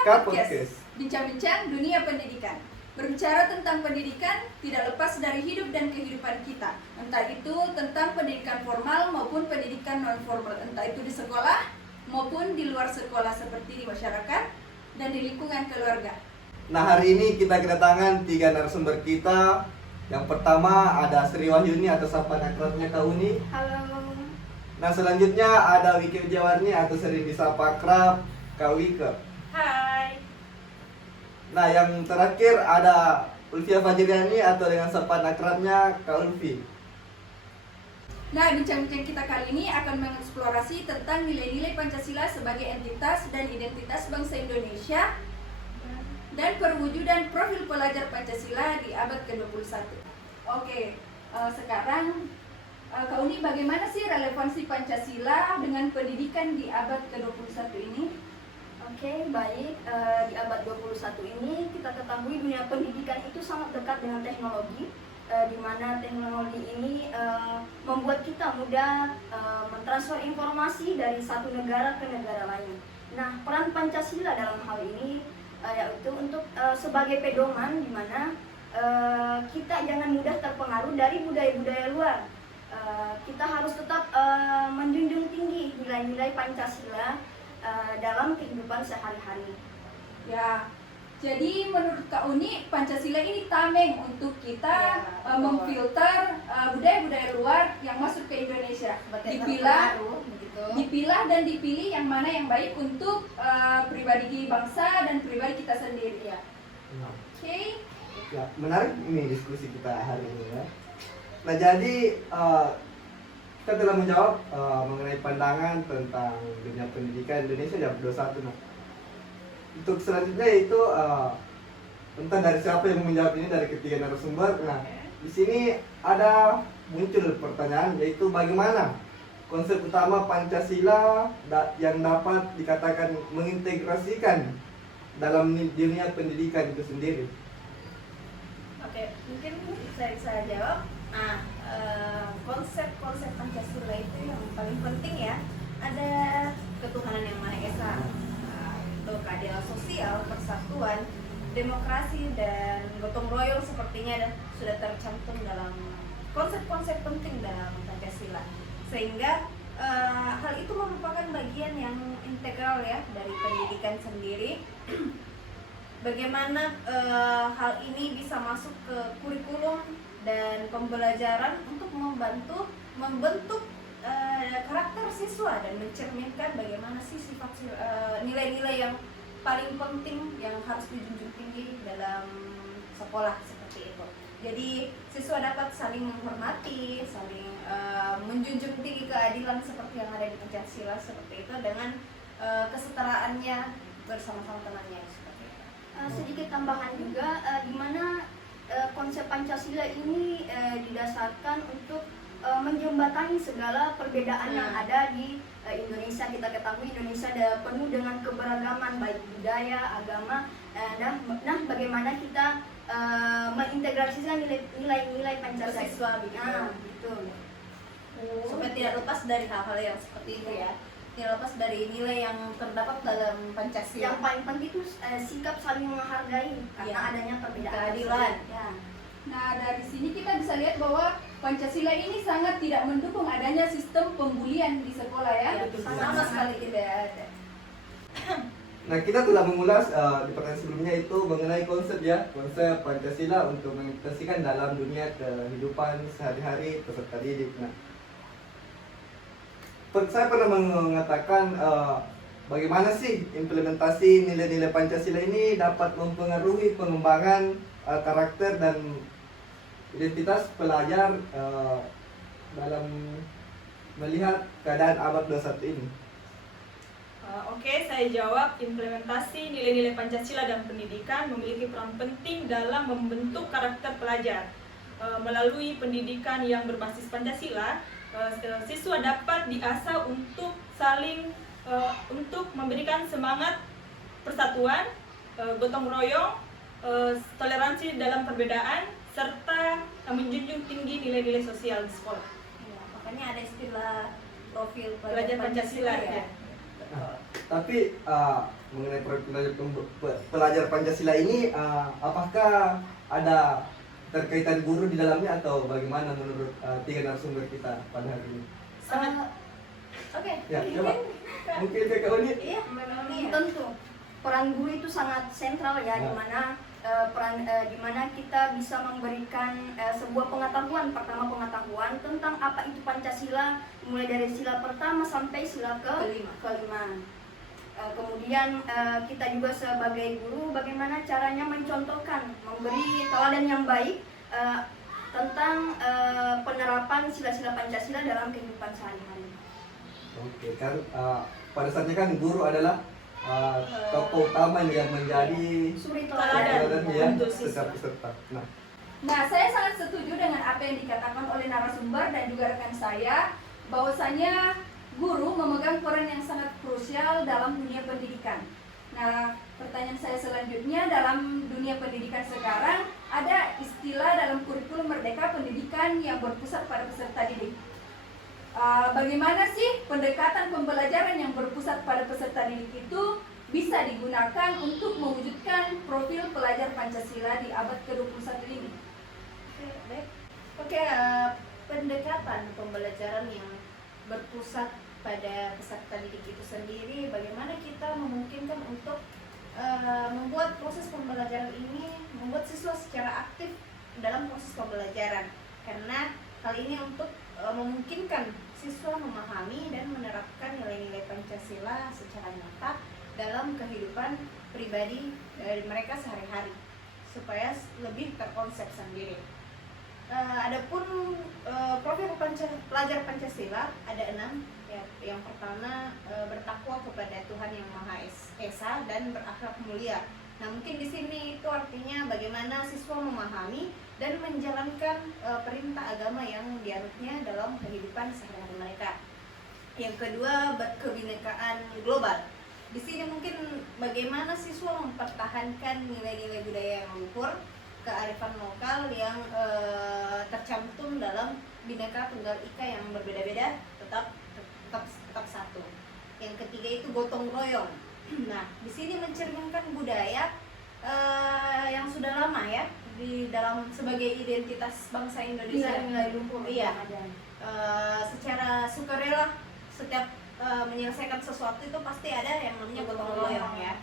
Podcast. Bincang-bincang dunia pendidikan. Berbicara tentang pendidikan tidak lepas dari hidup dan kehidupan kita. Entah itu tentang pendidikan formal maupun pendidikan non formal, entah itu di sekolah maupun di luar sekolah seperti di masyarakat dan di lingkungan keluarga. Nah, hari ini kita kedatangan 3 narasumber kita. Yang pertama ada Sri Wahyuni atau sapaan akrabnya Kak Uni. Halo. Nah, selanjutnya ada Wiki Wijawarni atau sering disapa akrab Kak Wike. Hai. Nah, yang terakhir ada Ulfia Fajriani atau dengan sapaan akrabnya Kak Ulfi. Nah, bincang-bincang kita kali ini akan mengeksplorasi tentang nilai-nilai Pancasila sebagai entitas dan identitas bangsa Indonesia dan perwujudan profil pelajar Pancasila di abad ke-21. Oke, sekarang Kak Uni, bagaimana sih relevansi Pancasila dengan pendidikan di abad ke-21 ini? Oke, baik. Di abad 21 ini kita ketahui dunia pendidikan itu sangat dekat dengan teknologi, di mana teknologi ini membuat kita mudah mentransfer informasi dari satu negara ke negara lain. Nah, peran Pancasila dalam hal ini yaitu untuk sebagai pedoman di mana kita jangan mudah terpengaruh dari budaya-budaya luar. Kita harus tetap menjunjung tinggi nilai-nilai Pancasila dalam kehidupan sehari-hari. Ya, jadi menurut Kak Uni, Pancasila ini tameng untuk kita memfilter budaya-budaya luar yang masuk ke Indonesia. Dipilah dan dipilih yang mana yang baik untuk pribadi bangsa dan pribadi kita sendiri ya. Oke. Ya, menarik ini diskusi kita hari ini ya. Nah, jadi kita telah menjawab mengenai pandangan tentang dunia pendidikan Indonesia di abad 21. Nah, untuk selanjutnya itu entah dari siapa yang menjawab ini dari ketiga narasumber. Nah, di sini ada muncul pertanyaan, yaitu bagaimana konsep utama Pancasila yang dapat dikatakan mengintegrasikan dalam dunia pendidikan itu sendiri. Oke, mungkin saya jawab. Nah, konsep Pancasila itu yang paling penting ya, ada ketuhanan yang Maha Esa, itu keadilan sosial, persatuan, demokrasi, dan gotong royong sepertinya sudah tercantum dalam konsep-konsep penting dalam Pancasila, sehingga hal itu merupakan bagian yang integral ya dari pendidikan sendiri. Bagaimana hal ini bisa masuk ke kurikulum dan pembelajaran untuk membentuk karakter siswa dan mencerminkan bagaimana sih sifat nilai-nilai yang paling penting yang harus dijunjung tinggi dalam sekolah seperti itu. Jadi siswa dapat saling menghormati, saling menjunjung tinggi keadilan seperti yang ada di Pancasila seperti itu dengan kesetaraannya bersama-sama temannya seperti itu. Sedikit tambahan juga, di mana konsep Pancasila ini didasarkan untuk menjembatani segala perbedaan yang ada di Indonesia. Kita ketahui Indonesia ada penuh dengan keberagaman baik budaya, agama. Nah, bagaimana kita mengintegrasikan nilai-nilai Pancasila gitu. Supaya tidak lepas dari hal-hal yang seperti itu ya. Tidak lepas dari nilai yang terdapat dalam Pancasila. Yang paling penting itu sikap saling menghargai karena adanya perbedaan keadilan. Ya. Nah, dari sini kita bisa lihat bahwa Pancasila ini sangat tidak mendukung adanya sistem pembulian di sekolah ya. Sama sekali tidak ada. Nah, kita telah mengulas di pertanyaan sebelumnya itu mengenai konsep Pancasila untuk mengimplementasikan dalam dunia kehidupan sehari-hari peserta didik. Nah, saya pernah mengatakan bagaimana sih implementasi nilai-nilai Pancasila ini dapat mempengaruhi pengembangan karakter dan identitas pelajar dalam melihat keadaan abad 21 ini. Oke, saya jawab. Implementasi nilai-nilai Pancasila dan pendidikan memiliki peran penting dalam membentuk karakter pelajar. Melalui pendidikan yang berbasis Pancasila, siswa dapat diasah untuk untuk memberikan semangat persatuan, gotong royong, toleransi dalam perbedaan, serta menjunjung tinggi nilai-nilai sosial di sekolah. Ya, makanya ada istilah profil Pelajar Pancasila ya. Tapi mengenai pelajar Pancasila ini, apakah ada terkaitan guru di dalamnya atau bagaimana menurut tiga narasumber kita pada hari ini? Oke, Ya, coba. Mungkin ke Kak Uni. Iya, memang iya. Tentu peran guru itu sangat sentral ya, Ya. di mana di mana kita bisa memberikan sebuah pengetahuan, pertama pengetahuan tentang apa itu Pancasila, mulai dari sila pertama sampai sila kelima. Kemudian kita juga sebagai guru bagaimana caranya mencontohkan, memberi teladan yang baik tentang penerapan sila-sila Pancasila dalam kehidupan sehari-hari. Oke, kan pada saatnya kan guru adalah tokoh utama yang menjadi Suri Teladan. teladan. ya untuk setiap siswa. peserta. Nah, Nah, saya sangat setuju dengan apa yang dikatakan oleh narasumber dan juga rekan saya, bahwasanya guru memegang peran yang sangat krusial dalam dunia pendidikan. Nah, pertanyaan saya selanjutnya, dalam dunia pendidikan sekarang ada istilah dalam kurikulum Merdeka Pendidikan yang berpusat pada peserta didik. Bagaimana sih pendekatan pembelajaran yang berpusat pada peserta didik itu bisa digunakan untuk mewujudkan profil pelajar Pancasila di abad ke-21 ini? Oke, baik. Oke, pendekatan pembelajaran yang berpusat pada peserta didik itu sendiri, bagaimana kita memungkinkan untuk membuat proses pembelajaran ini, membuat siswa secara aktif dalam proses pembelajaran, karena hal ini untuk memungkinkan siswa memahami dan menerapkan nilai-nilai Pancasila secara nyata dalam kehidupan pribadi dari mereka sehari-hari supaya lebih terkonsep sendiri. Adapun profil pelajar Pancasila ada 6. Ya, yang pertama bertakwa kepada Tuhan Yang Maha Esa dan berakhlak mulia. Nah, mungkin di sini itu artinya bagaimana siswa memahami dan menjalankan perintah agama yang dianutnya dalam kehidupan sehari-hari mereka. Yang kedua, kebinekaan global. Di sini mungkin bagaimana siswa mempertahankan nilai-nilai budaya yang luhur, kearifan lokal yang tercantum dalam Bhinneka Tunggal Ika yang berbeda-beda tetap satu. Yang ketiga itu gotong royong. Nah, di sini mencerminkan budaya yang sudah lama ya di dalam sebagai identitas bangsa Indonesia. Nilai-nilai luhur. Iya. Secara sukarela setiap menyelesaikan sesuatu itu pasti ada yang namanya gotong royong ya.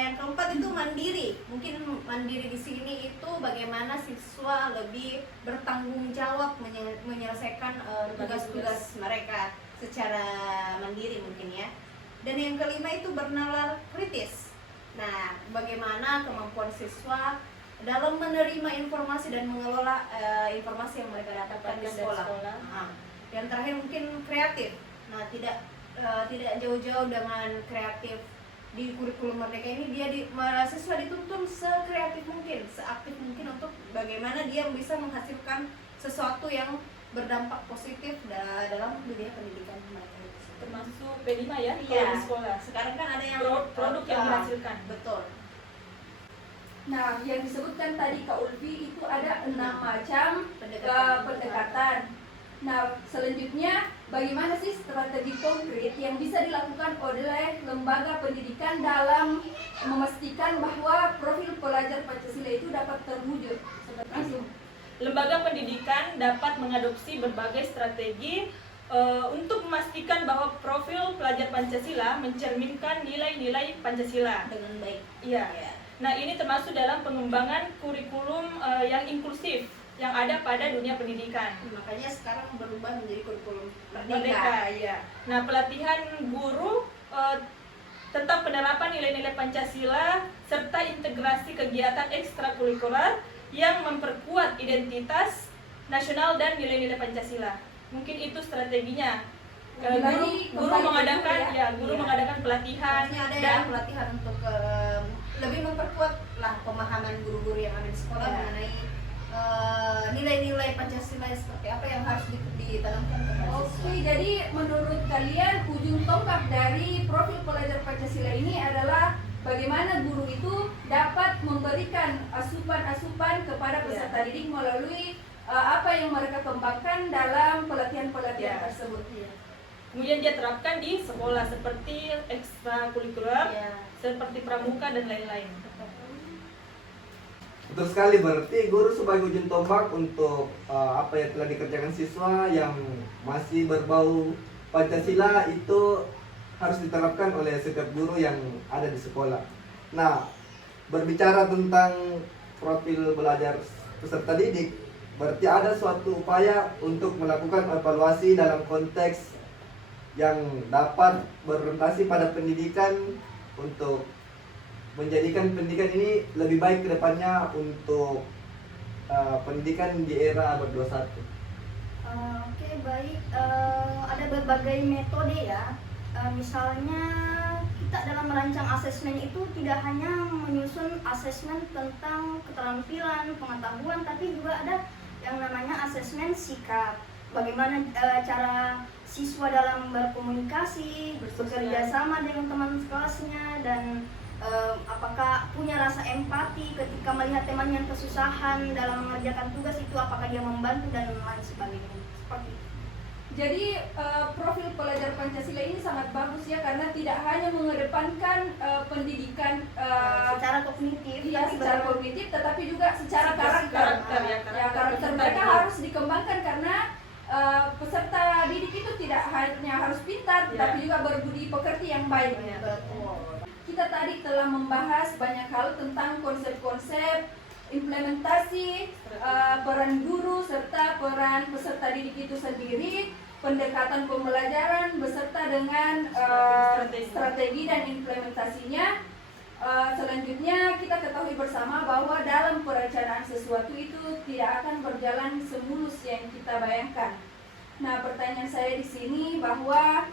Yang keempat itu mandiri. Mungkin mandiri di sini itu bagaimana siswa lebih bertanggung jawab menyelesaikan tugas-tugas mereka secara mandiri mungkin ya. Dan yang kelima itu bernalar kritis. Nah, bagaimana kemampuan siswa dalam menerima informasi dan mengelola informasi yang mereka dapatkan di sekolah. Nah, yang terakhir mungkin kreatif. Nah, tidak jauh-jauh dengan kreatif di kurikulum Merdeka ini, siswa dituntun sekreatif mungkin, seaktif mungkin untuk bagaimana dia bisa menghasilkan sesuatu yang berdampak positif dalam dunia pendidikan mereka. Termasuk P5 ya, Iya. kalau di sekolah. Sekarang kan ada yang Produk yang dihasilkan. Betul. Nah, yang disebutkan tadi Kak Ulfi itu ada 6 macam pendekatan. Nah, selanjutnya bagaimana sih strategi konkret yang bisa dilakukan oleh lembaga pendidikan dalam memastikan bahwa profil pelajar Pancasila itu dapat terwujud? Langsung. Lembaga pendidikan dapat mengadopsi berbagai strategi untuk memastikan bahwa profil pelajar Pancasila mencerminkan nilai-nilai Pancasila Dengan baik. Iya. Nah, ini termasuk dalam pengembangan kurikulum yang inklusif yang ada pada dunia pendidikan. Makanya sekarang berubah menjadi kurikulum Merdeka, Merdeka. iya. Nah, pelatihan guru tentang penerapan nilai-nilai Pancasila serta integrasi kegiatan ekstrakurikuler yang memperkuat identitas nasional dan nilai-nilai Pancasila. Mungkin itu strateginya. Lagi-lagi Guru kembali ke mengadakan guru ya? guru Iya. mengadakan pelatihan Harusnya ada dan ya pelatihan untuk lebih memperkuat lah pemahaman guru-guru yang ada di sekolah Ya. mengenai nilai-nilai Pancasila seperti apa yang harus ditanamkan kepada siswa. Oke, jadi menurut kalian ujung tombak dari profil pelajar Pancasila ini adalah bagaimana guru itu dapat memberikan asupan-asupan kepada peserta didik melalui apa yang mereka kembangkan dalam pelatihan-pelatihan Ya. tersebut. kemudian dia terapkan di sekolah seperti ekstrakurikuler, Ya. seperti pramuka dan lain-lain. Betul sekali, berarti guru sebagai ujung tombak untuk apa yang telah dikerjakan siswa yang masih berbau Pancasila itu harus diterapkan oleh setiap guru yang ada di sekolah. Nah, berbicara tentang profil belajar peserta didik, berarti ada suatu upaya untuk melakukan evaluasi dalam konteks yang dapat berorientasi pada pendidikan untuk menjadikan pendidikan ini lebih baik ke depannya untuk pendidikan di era abad 21. Oke, baik. Ada berbagai metode ya. Misalnya kita dalam merancang asesmen itu tidak hanya menyusun asesmen tentang keterampilan, pengetahuan, tapi juga ada yang namanya asesmen sikap. Bagaimana cara siswa dalam berkomunikasi, bekerja sama dengan teman kelasnya, dan apakah punya rasa empati ketika melihat teman yang kesusahan dalam mengerjakan tugas itu, apakah dia membantu dan lain sebagainya. Seperti itu. Jadi profil pelajar Pancasila ini sangat bagus ya, karena tidak hanya mengedepankan pendidikan Secara kognitif, iya, tapi secara benar- kognitif, tetapi juga secara karakter. Karakter, ya, Ya, karakter peserta mereka didik. harus dikembangkan karena peserta didik itu tidak hanya harus pintar, Ya. tetapi juga berbudi pekerti yang baik. Ya. Kita tadi telah membahas banyak hal tentang konsep-konsep, implementasi, peran guru serta peran peserta didik itu sendiri, pendekatan pembelajaran beserta dengan strategi dan implementasinya. Selanjutnya kita ketahui bersama bahwa dalam perencanaan sesuatu itu tidak akan berjalan semulus yang kita bayangkan. Nah, pertanyaan saya di sini bahwa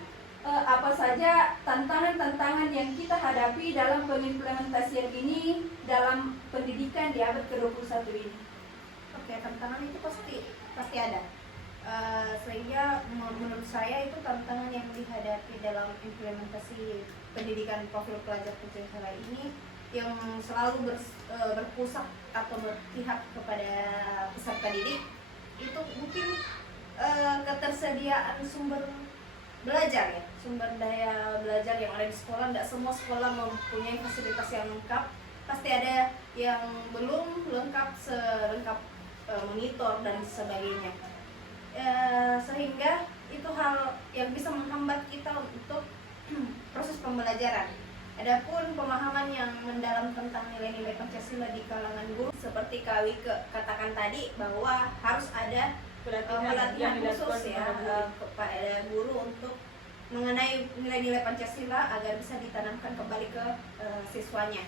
apa saja tantangan-tantangan yang kita hadapi dalam pengimplementasian ini dalam pendidikan di abad ke-21 ini. Oke, tantangan itu pasti ada. Sehingga menurut saya itu tantangan yang dihadapi dalam implementasi pendidikan profil pelajar Pancasila ini yang selalu berpusat atau berpihak kepada peserta didik itu mungkin ketersediaan sumber belajar ya, sumber daya belajar yang ada di sekolah. Tidak semua sekolah mempunyai fasilitas yang lengkap, pasti ada yang belum lengkap selengkap monitor dan sebagainya. Sehingga itu hal yang bisa menghambat kita untuk proses pembelajaran. Adapun pemahaman yang mendalam tentang nilai-nilai Pancasila di kalangan guru, seperti Kak Wike katakan tadi bahwa harus ada pelatihan khusus ya kepada guru untuk mengenai nilai-nilai Pancasila agar bisa ditanamkan kembali ke siswanya.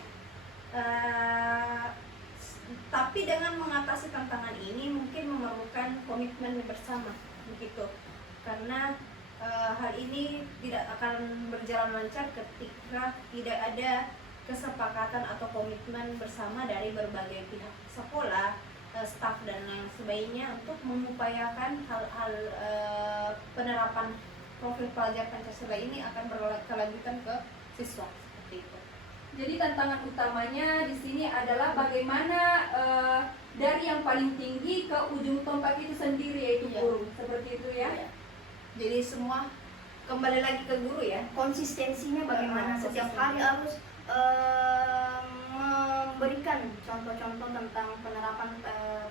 Tapi dengan mengatasi tantangan ini mungkin memerlukan komitmen bersama begitu, karena hal ini tidak akan berjalan lancar ketika tidak ada kesepakatan atau komitmen bersama dari berbagai pihak, sekolah, staf dan lain sebagainya untuk mengupayakan hal-hal penerapan profil pelajar Pancasila ini akan berkelanjutan ke siswa seperti itu. Jadi tantangan utamanya di sini adalah bagaimana dari yang paling tinggi ke ujung tombak itu sendiri, yaitu Ya. guru, seperti itu ya. Jadi semua kembali lagi ke guru ya. konsistensinya bagaimana. Setiap hari harus memberikan contoh-contoh tentang penerapan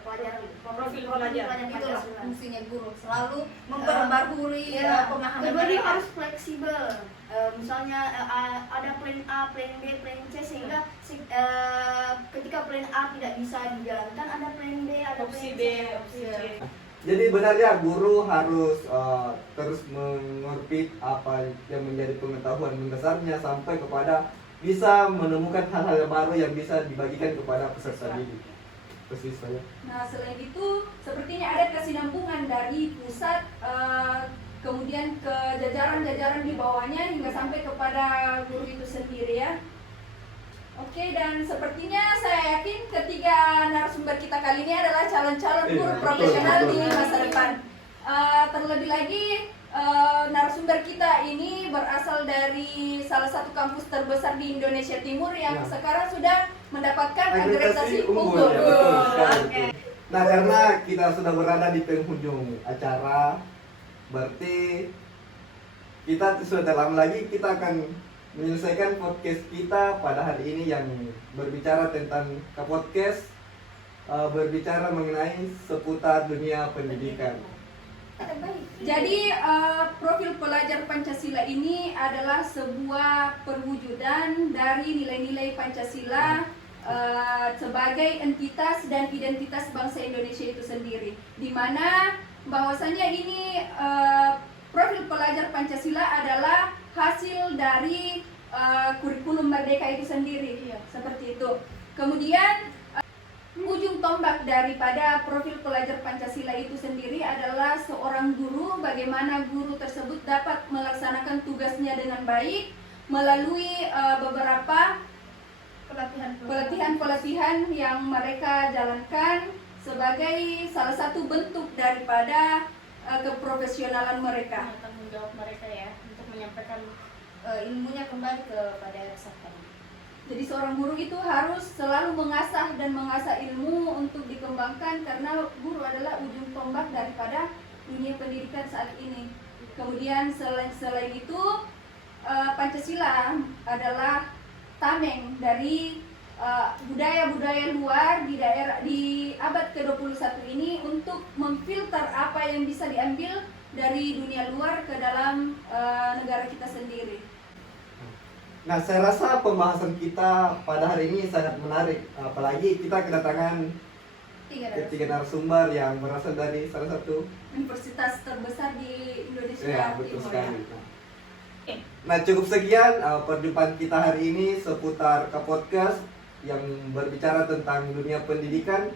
pelajaran Profil pelajar. Itulah Pancasila. fungsinya guru, selalu memperbarui Ya, pemahaman kedua dia mereka. harus fleksibel. Misalnya ada plan A, plan B, plan C, sehingga ketika plan A tidak bisa dijalankan, ada plan B, ada Opsi plan B, C. opsi C. Jadi benar ya, guru harus terus mengorbit apa yang menjadi pengetahuan mendasarnya sampai kepada bisa menemukan hal-hal yang baru yang bisa dibagikan kepada peserta didik. Persis saya. Nah, selain itu sepertinya ada kesinambungan dari pusat kemudian ke jajaran-jajaran di bawahnya hingga sampai kepada guru itu sendiri ya. Oke, dan sepertinya saya yakin ketiga narasumber kita kali ini adalah calon-calon guru Betul, profesional betul. di masa depan. Terlebih lagi narasumber kita ini berasal dari salah satu kampus terbesar di Indonesia Timur yang Ya. sekarang sudah mendapatkan Akreditasi akreditasi unggul. unggul. Ya, betul sekali. Oke. Nah, karena kita sudah berada di penghujung acara, berarti kita sudah lama lagi kita akan menyelesaikan podcast kita pada hari ini yang berbicara tentang podcast berbicara mengenai seputar dunia pendidikan. Jadi profil pelajar Pancasila ini adalah sebuah perwujudan dari nilai-nilai Pancasila sebagai entitas dan identitas bangsa Indonesia itu sendiri, di mana bahwasanya ini profil pelajar Pancasila adalah hasil dari kurikulum Merdeka itu sendiri, seperti itu. Kemudian ujung tombak daripada profil pelajar Pancasila itu sendiri adalah seorang guru, bagaimana guru tersebut dapat melaksanakan tugasnya dengan baik melalui beberapa pelatihan yang mereka jalankan sebagai salah satu bentuk daripada keprofesionalan mereka. Tanggung jawab mereka ya untuk menyampaikan ilmunya kembali kepada peserta. Jadi seorang guru itu harus selalu mengasah dan mengasah ilmu untuk dikembangkan, karena guru adalah ujung tombak daripada dunia pendidikan saat ini. Kemudian selain itu Pancasila adalah tameng dari budaya-budaya luar di abad ke-21 ini untuk memfilter apa yang bisa diambil dari dunia luar ke dalam negara kita sendiri. Nah, saya rasa pembahasan kita pada hari ini sangat menarik, apalagi kita kedatangan ketiga narasumber yang berasal dari salah satu universitas terbesar di Indonesia. ya, betul Timur, sekali. ya. Nah, cukup sekian perjumpaan kita hari ini seputar Kapodcast yang berbicara tentang dunia pendidikan.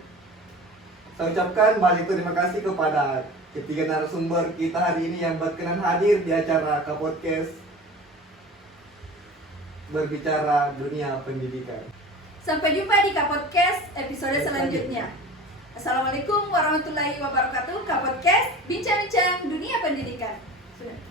Saya ucapkan banyak terima kasih kepada ketiga narasumber kita hari ini yang berkenan hadir di acara Kapodcast berbicara dunia pendidikan. Sampai jumpa di Kapodcast episode selanjutnya. Assalamualaikum warahmatullahi wabarakatuh. Kapodcast, bincang-bincang dunia pendidikan. Sudah.